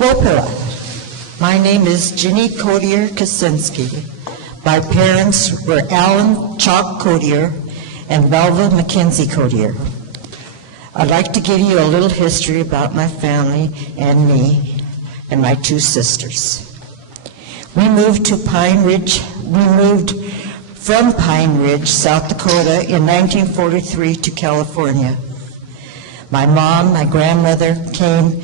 Wopila. My name is Ginny Cottier-Koscinski. My parents were Alan Chalk Cottier and Belva Mackenzie Cottier. I'd like to give you a little history about my family and me and my two sisters. We moved from Pine Ridge, South Dakota in 1943 to California. My mom, my grandmother, came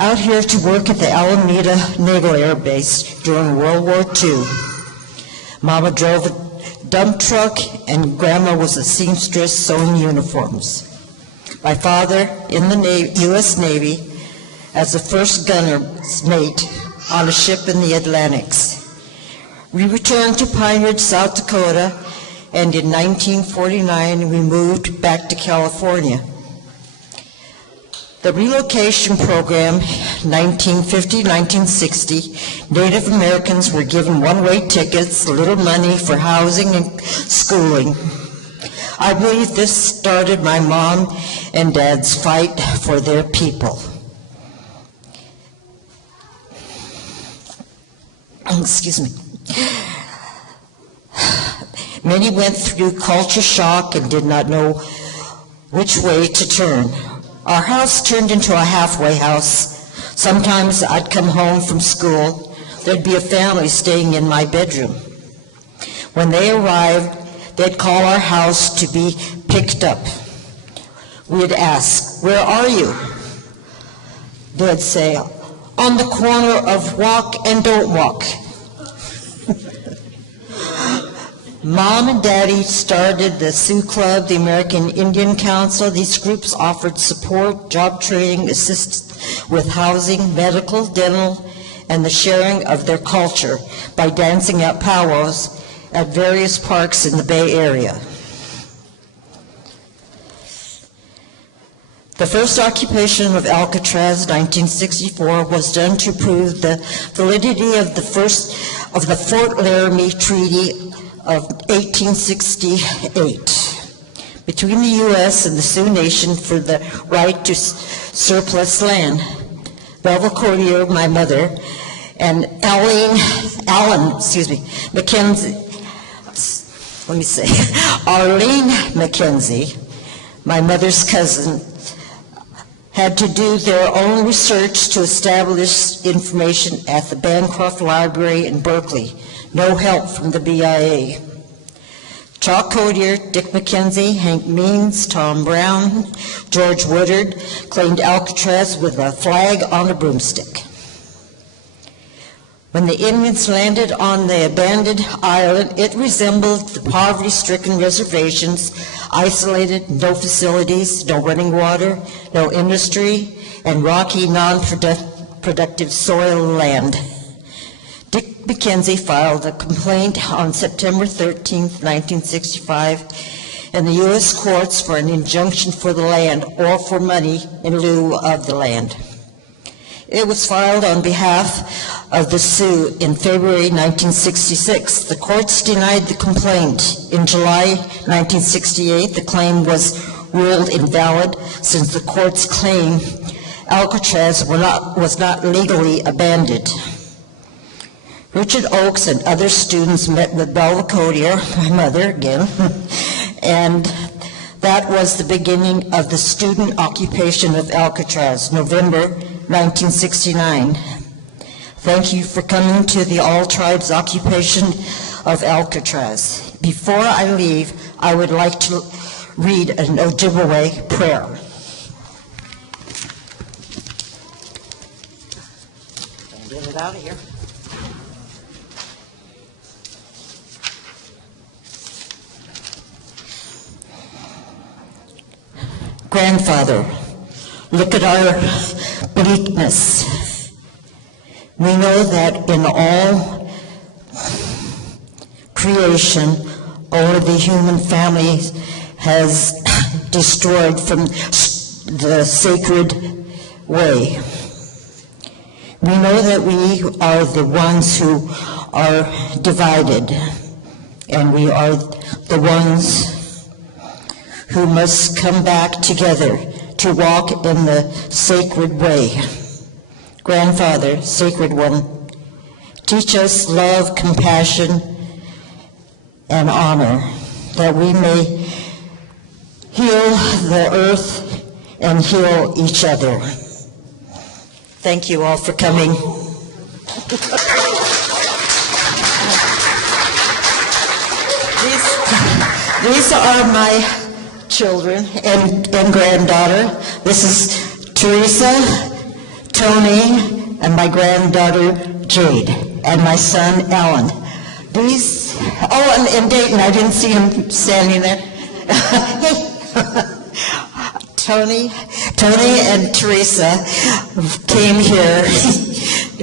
out here to work at the Alameda Naval Air Base during World War II. Mama drove a dump truck and Grandma was a seamstress sewing uniforms. My father in the U.S. Navy as the first gunner's mate on a ship in the Atlantics. We returned to Pine Ridge, South Dakota, and in 1949 we moved back to California. The relocation program, 1950-1960, Native Americans were given one-way tickets, little money for housing and schooling. I believe this started my mom and dad's fight for their people. Excuse me. Many went through culture shock and did not know which way to turn. Our house turned into a halfway house. Sometimes I'd come home from school. There'd be a family staying in my bedroom. When they arrived, they'd call our house to be picked up. We'd ask, "Where are you?" They'd say, "On the corner of Walk and Don't Walk." Mom and Daddy started the Sioux Club, the American Indian Council. These groups offered support, job training, assistance with housing, medical, dental, and the sharing of their culture by dancing at powwows at various parks in the Bay Area. The first occupation of Alcatraz, 1964, was done to prove the validity of the Fort Laramie Treaty of 1868 between the U.S. and the Sioux Nation for the right to surplus land. Belva Cottier, my mother, and Arlene Mackenzie, my mother's cousin, had to do their own research to establish information at the Bancroft Library in Berkeley. No help from the BIA. Chalk Cottier, Dick Mackenzie, Hank Means, Tom Brown, George Woodard claimed Alcatraz with a flag on a broomstick. When the Indians landed on the abandoned island, it resembled the poverty-stricken reservations, isolated, no facilities, no running water, no industry, and rocky, non-productive soil land. Dick Mackenzie filed a complaint on September 13, 1965, in the U.S. courts for an injunction for the land or for money in lieu of the land. It was filed on behalf of the Sioux in February 1966. The courts denied the complaint. In July 1968, the claim was ruled invalid since the courts claimed Alcatraz was not legally abandoned. Richard Oakes and other students met with Belva Cottier, my mother again, and that was the beginning of the student occupation of Alcatraz, November 1969. Thank you for coming to the All Tribes occupation of Alcatraz. Before I leave, I would like to read an Ojibwe prayer. Get it out of here. Grandfather, look at our bleakness. We know that in all creation, only the human family has destroyed from the sacred way. We know that we are the ones who are divided, and we are the ones who must come back together to walk in the sacred way. Grandfather, Sacred One, teach us love, compassion, and honor, that we may heal the earth and heal each other. Thank you all for coming. These are my children and granddaughter. This is Teresa, Tony, and my granddaughter Jade, and my son Alan. And Dayton, I didn't see him standing there. Tony and Teresa came here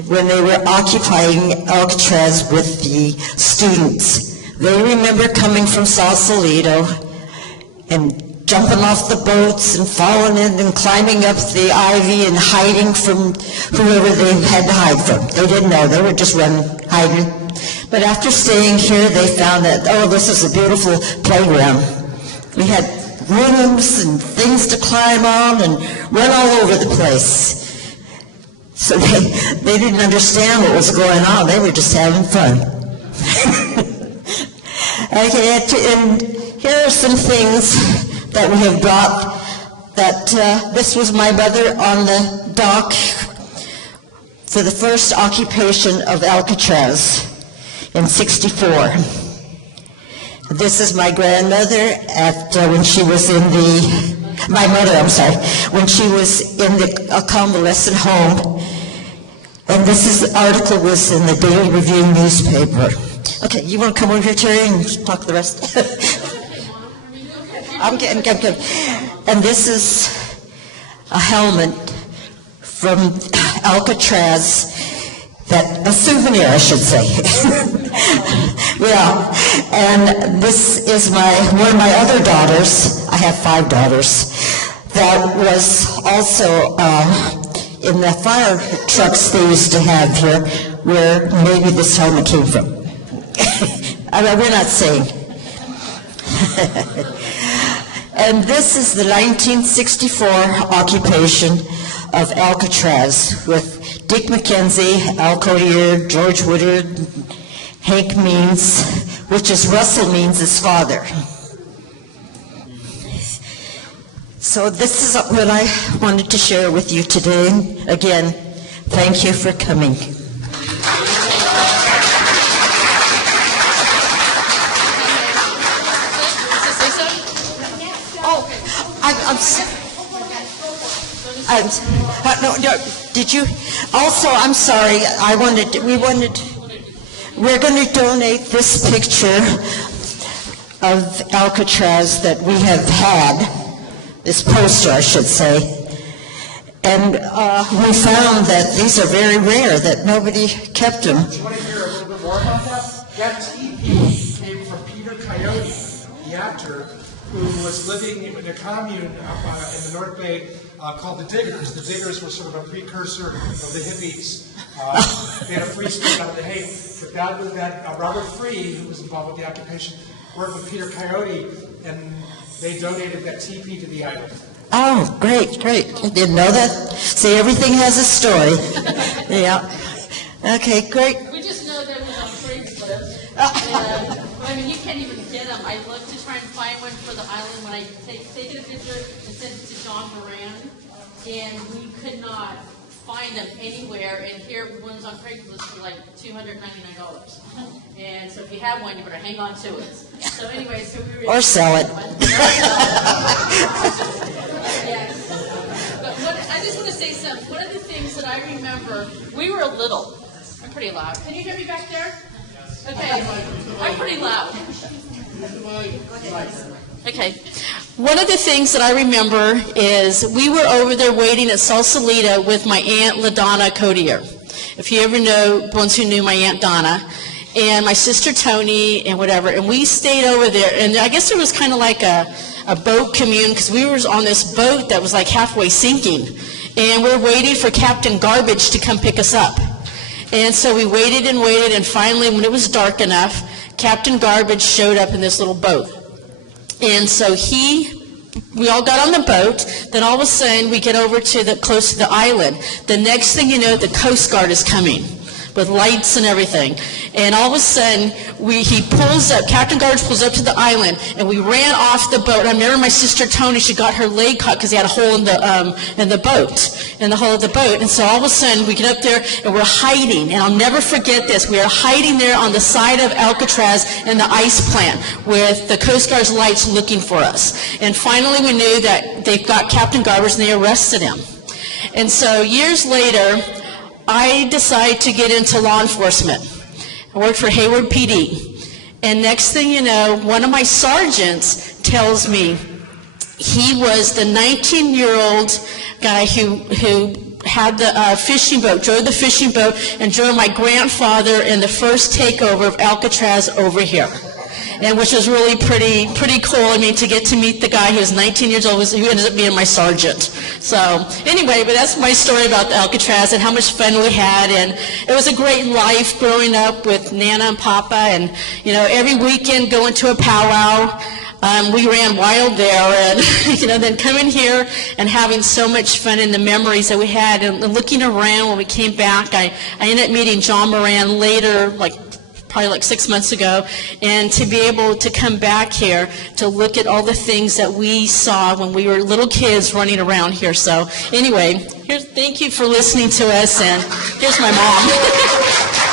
when they were occupying Alcatraz with the students. They remember coming from Sausalito and jumping off the boats and falling in and climbing up the ivy and hiding from whoever they had to hide from. They didn't know. They were just hiding. But after staying here, they found that, this is a beautiful playground. We had rooms and things to climb on and run all over the place. So they didn't understand what was going on. They were just having fun. Okay, and here are some things that we have brought. This was my mother on the dock for the first occupation of Alcatraz in '64. This is my grandmother when she was when she was in a convalescent home. And this article was in the Daily Review newspaper. Okay, you want to come over here, Terry, and talk the rest? I'm good. And this is a helmet from Alcatraz, a souvenir, I should say. Yeah, and this is one of my other daughters. I have 5 daughters. That was also in the fire trucks they used to have here, where maybe this helmet came from. We're not saying. And this is the 1964 occupation of Alcatraz with Dick McKenzie, Al Cottier, George Woodard, Hank Means, which is Russell Means' father. So this is what I wanted to share with you today. Again, thank you for coming. Did you? Also, I'm sorry. We're going to donate this picture of Alcatraz that we have had, this poster, I should say. And we found that these are very rare, that nobody kept them. Do you want to hear a little bit more about that? That TP came from Peter Coyote, the actor, who was living in a commune up in the North Bay called the Diggers. The Diggers were sort of a precursor of the hippies. They had a free spirit out of the hate. But that was Robert Free, who was involved with the occupation, worked with Peter Coyote, and they donated that teepee to the island. Oh, great. I didn't know that. See, everything has a story. Yeah. Okay, great. We just know that it was on Craigslist. You can't even get them. I looked to try and find one for the island when I take a picture and send it to John Moran, and we could not find them anywhere. And here, one's on Craigslist for like $299. And so if you have one, you better hang on to it. So anyway, we were or sell it. Yes. But I just want to say something. One of the things that I remember, we were little. I'm pretty loud. Can you hear me back there? Okay. I'm pretty loud. Okay. One of the things that I remember is we were over there waiting at Sausalito with my Aunt LaDonna Cottier. If you ever know, ones who knew my Aunt Donna, and my sister Tony and whatever, and we stayed over there, and I guess there was kind of like a boat commune, because we were on this boat that was like halfway sinking, and we're waiting for Captain Garbage to come pick us up. And so we waited, and finally, when it was dark enough, Captain Garbage showed up in this little boat. And so he we all got on the boat. Then all of a sudden, we get over to close to the island. The next thing you know, the Coast Guard is coming with lights and everything. And all of a sudden, he pulls up, Captain Guards pulls up to the island, and we ran off the boat. I remember my sister Tony, she got her leg caught because he had a hole in the boat, in the hull of the boat. And so all of a sudden, we get up there, and we're hiding. And I'll never forget this. We are hiding there on the side of Alcatraz in the ice plant with the Coast Guard's lights looking for us. And finally, we knew that they've got Captain Garbers, and they arrested him. And so years later, I decided to get into law enforcement. I worked for Hayward PD. And next thing you know, one of my sergeants tells me he was the 19-year-old guy who had the fishing boat, drove the fishing boat, and drove my grandfather in the first takeover of Alcatraz over here. And which was really pretty cool. I mean, to get to meet the guy who was 19 years old, who ended up being my sergeant. So anyway, but that's my story about the Alcatraz and how much fun we had. And it was a great life growing up with Nana and Papa, and every weekend going to a powwow. We ran wild there, and then coming here and having so much fun, and the memories that we had, and looking around when we came back. I ended up meeting John Moran later, probably like 6 months ago, and to be able to come back here to look at all the things that we saw when we were little kids running around here. So anyway, thank you for listening to us, and here's my mom.